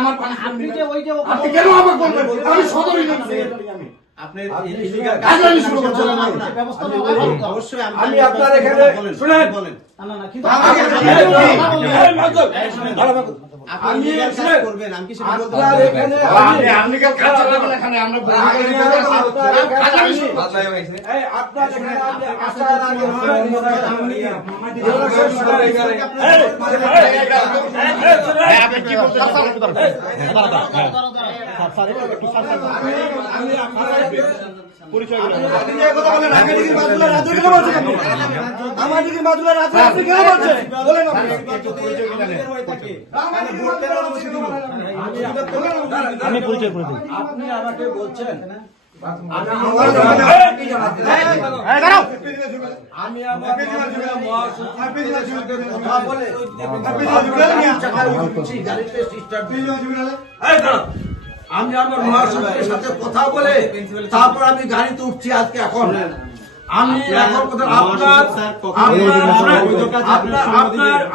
আমার আপনি যে ওই যে আপনি কেন আমাকে বলবেন? আমি সদর ইউনিয়ন আপনি ইলিগাল কাজলামি শুরু করছেন না। ব্যবস্থা অবশ্যই আমি আপনার এখানে শুনেন বলেন না না কিন্তু আমাকে আপনি ইলিগাল কাজ করবেন আমি কি সেটা বলতে আপনার পারবো? এখানে আপনি কেউ কাজ করবেন এখানে আমরা কাজলামি শুরু এই আপনার এখানে আপনি আসার আগে আপনি কি বলছেন? আমি পরিচয় করে দিই। আপনি আমাকে বলছেন আমি আমার কথা বলে আমি আমার মহাসচিবের সাথে কথা বলে তারপর আমি গাড়িতে উঠছি আজকে এখন আমি এখন কথা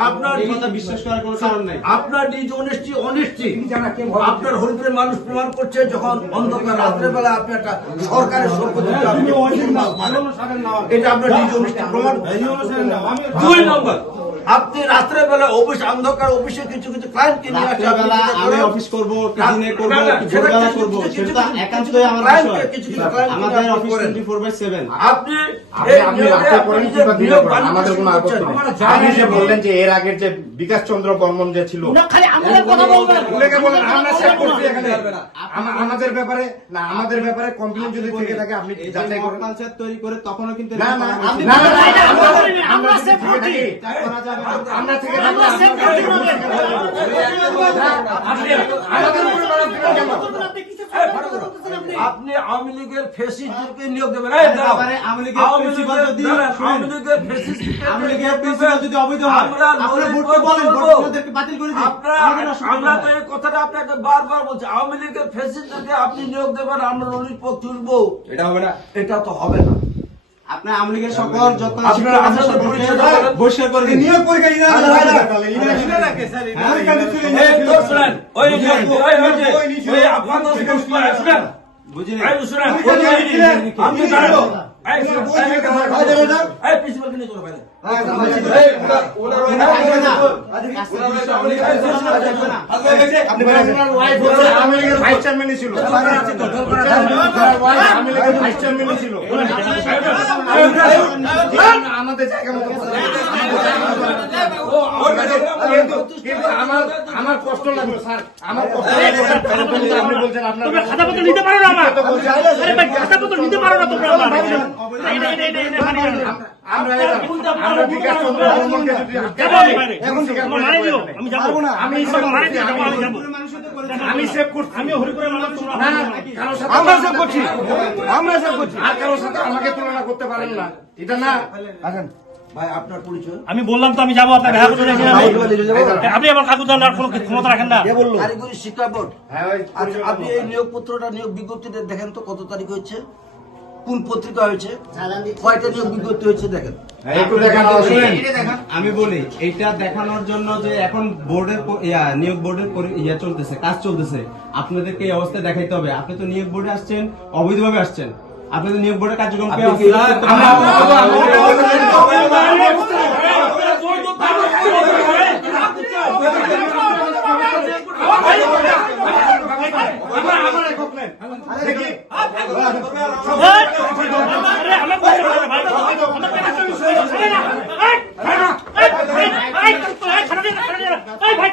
আপনার বিশ্বাস করার কোনো কারণ নাই। আপনার নিজ অনেস্টি আপনার হরিপুরের মানুষ প্রমাণ করছে যখন অন্ধকার রাত্রে বেলা আপনি একটা সরকারের সম্পত্তি এটা আপনার নিজ অনেস্টি প্রমাণ। 2 নম্বর আপনি রাত্রে বেলা অন্ধকার অফিসে কিছু ক্লায়েন্ট কে নিয়ে আসছে আমি অফিস করব, দিনে করব, ভোরবেলা করব, সেটা একান্তই আমার বিষয়। আমাদের অফিস 24/7। আপনি রাতে করেন কিংবা দিনে করেন আমাদের কোনো আপত্তি নেই। আপনি যে বললেন যে এর আগের যে বিকাশ চন্দ্র বর্মন যে ছিল না খালি আমাদের কথা বলবেন উল্লেখে বলেন আমরা সেভ করছি এখানে আমাদের ব্যাপারে না আমাদের ব্যাপারে কমপ্লেইন যদি থেকে থাকে আপনি যাচাই করুন। পঞ্চায়েত তৈরি করে তখনও কিন্তু না না আপনি না না আমরা সেভ করছি আমরা থেকে আমরা সেভ করছি আপনি আওয়ামী লীগের ফেসিস্টদেরকে নিয়োগ দেবেন। আওয়ামী লীগের প্রিন্সিপাল যদি অবৈধ হয় আপনারা ভোটকে বলেন, ভোটকে বাতিল করে দিন। আমরা তো এই কথাটা আপনাকে বারবার বলছি, আওয়ামী লীগের ফেসিস্টদেরকে আপনি নিয়োগ দেবেন, আমরা নলির পথ তুলবো, এটা হবে না, এটা তো হবে না। আপনি আওয়ামী লীগের সকল যত আপনারা আমাদের পরিচয় দেন। বহিষ্কার করে দিন। নিয়োগ পরীক্ষা এই তো শুনেন, ওই যে ওই আপনাদের শুনেন বুঝলেন? আমি জানবো এই প্রিন্সিপালকে নিয়ে চলো বাইরে। ভাইস চেয়ারম্যানই ছিল আমাদের জায়গা মতো কিন্তু আমার কষ্ট লাগলো স্যার, আমার কষ্ট লাগলো। আপনি বলছেন আপনার খাতাপত্র নিতে পারো না আমরা আরে ভাই খাতাপত্র নিতে পারো না তোমরা আমরা বিকাশ চন্দ্র বর্মনকে যদি আমি যাবো না আমি সেভ করছি, আমি হরিপুরের মানুষ না না কারোর সাথে আমরা সেভ করছি আর কারোর সাথে আমাকে তুলনা করতে পারেন না, এটা না। আসেন ভাই আপনার পরিচয় আমি বললাম তো আমি যাবো আপনার দেখা করতে আপনি আমার কাগজ দেওয়ার কোনো ক্ষমতা রাখেন না। কারিগরি শিক্ষা বোর্ড। হ্যাঁ ভাই, আচ্ছা আপনি এই নিয়োগ পত্রটা নিয়োগ বিজ্ঞপ্তিটা দেখেন তো কত তারিখ হয়েছে, কোন পত্রিকা হয়েছে, কয়টা নিয়োগ বিজ্ঞপ্তি হয়েছে দেখেন। একটু দেখানো শুনেন আমি বলি এইটা দেখানোর জন্য যে এখন বোর্ডের নিয়োগ বোর্ডের চলতেছে, কাজ চলতেছে, আপনাদেরকে এই অবস্থা দেখাইতে হবে। আপনি তো নিয়োগ বোর্ডে আসছেন, অবৈধভাবে আসছেন, আপনি তো নিয়োগ বোর্ডের কার্যক্রমকে ভাই